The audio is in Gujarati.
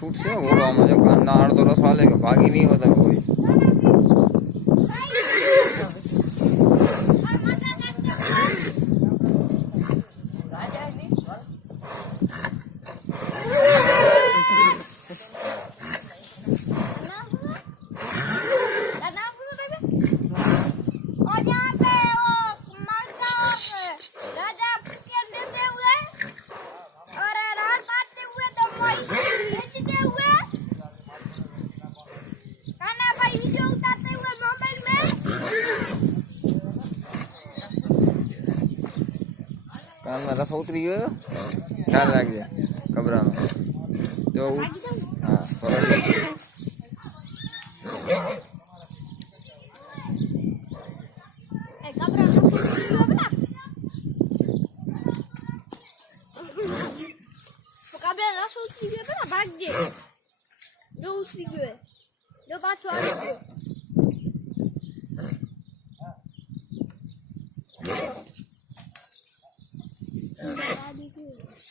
छूट से घोड़ो मुझे कान्ना हर तो रस वाले का भागी नहीं होता कोई કાન માં રસ ઉતરી ગયો ખ્યાલ રાખજે કબરાનો જો હા ભાગ દે જો ઉતરી ગયો જો પાછો આવી ગયો Daddy,